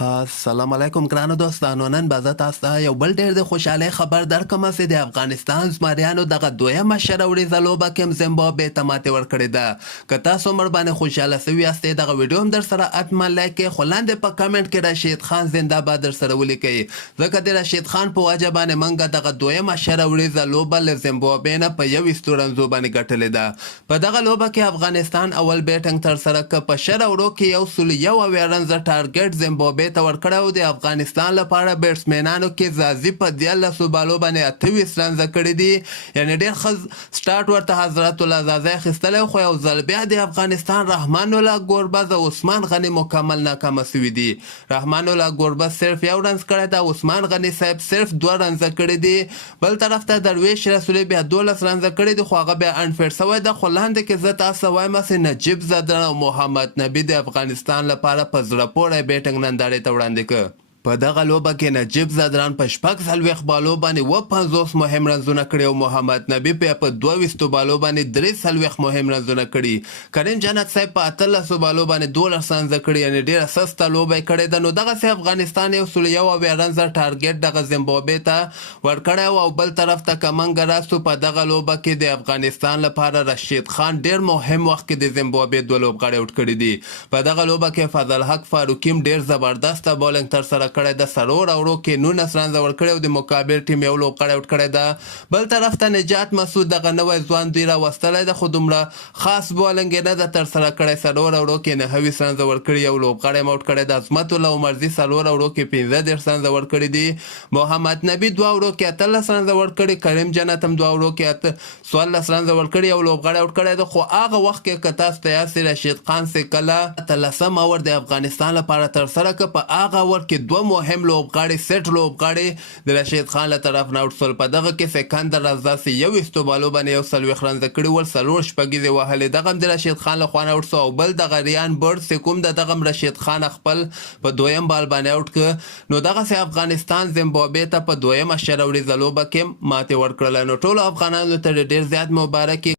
السلام علیکم ګرانو دوستانو. نن به زه تاسو ته یو بل ډېر د خوشحالۍ خبر درکړم چې د افغانستان زمریانو دغه دویمه شروریزه لوبه کې هم زیمبابوې ته ماتې ورکړې ده. که تاسو هم ورباندې خوشحاله سوي یاستئ دغه ویډیو هم در سره حتما لایک کړئ، خو لاندې په کمنټ کې رشید خان زنده‌باد در سره ولیکئ، ځکه د رشید خان په وجه باندې موږ دغه دویمه شروریزه لوبه له زیمبابوې نه په 21 رنزو باندې ګټلې ده. په دغه لوبه کې افغانستان اول بیټنګ ترسره کړ، په شل اوورو کې 101 رنزه ټارګټ زیمبابوې ته ورکړی و. د افغانستان لپاره بیټسمینانو کې زازي په 13 بالو باندې 28 رنزه کړي دي، یعنې ډېر ښه سټارټ ورته حضرت الله زازی اخیستلی، خو یو ځل بیا د افغانستان رحمان الله ګوربز او عثمان غني مکمل ناکامه سوي دي. رحمان الله ګوربز صرف 1 رنز کړی ده، عثمان غني صاحب صرف 2 رنزه کړي دي. بل طرف ته درویش رسولي بیا 12 رنزه کړي دي، خو هغه بیا انفیډ سوی ده. خو لاندې کې زه تاسو وایم چې نجیب زدران او محمد نبي د افغانستان لپاره په زړه پورې بیټنګ نندارې ته وړاندې کړ. په دغه لوبه کې نجیب زدران په 40 بالو باندې 50 مهم رنزونه کړي او محمد نبي په 22 بالو باندې 43 مهم رنزونه کړي. کریم جنت صاحب په 18 بالو باندې 12 رنزه کړي، یعنې ډېره سسته لوبه یې کړې ده. نو دغسې افغانستان 101 رنزه ټارګټ دغه زیمبابوې ته ورکړی و. او بل طرف ته که موږ راستو په دغه لوبه کې د افغانستان لپاره رشید خان ډېر مهم وخت کې د زیمبابوې 2 لوبغاړي آوټ کړي دي. په دغه لوبه کې فضل حق فاروقي هم ډېر زبردسته بالنګ ترسره کړی د سرور اوړو کې 19 رنزه ورکړی او د مقابل ټیم یو لوبغاړی آوټ کړی ده. بل طرف ته نجات مسعود دغه نوی ځوان دوی راوستلی ده، خو دومره خاص بالنګ یې نه ده ترسره کړی. سرور اوړو کې 29 رنزه ورکړي، یو لوبغاړی هم آوټ کړی ده. عظمت الله عمرزي سرور اوړو کې 15 رنزه ورکړي دي. محمد نبي 2 اوړو کې 18 رنزه ورکړي. کریم جنت هم 2 اوړو کې 14 رنزه ورکړي، یو لوبغاړی آوټ کړی ده. خو هغه وخت کې که تاسو ته یاد سي رشید خان سي کله 13 اوور د افغانستان لپاره ترسره کړ، په هغه اوور کې 2 مهم لوبغاړي سیټ لوبغاړي د رشید خان له طرف نه آوټ شول. په دغه کې سکندر رضا سي 21 بالو باندې 140 رنزه کړي ول، 4 شپږیزې وهلې، دغه هم د رشید خان له خوا نه آوټ شو. او بل دغه ریان برډ چې کوم د دغه رشید خان خپل په دویم بال باندې آوټ کړ. نو دغسې افغانستان زیمبابوې ته په دویمه شروریزه لوبه کې ماتې ورکړله. نو ټولو افغانانو ته ډېر زیات مبارکي.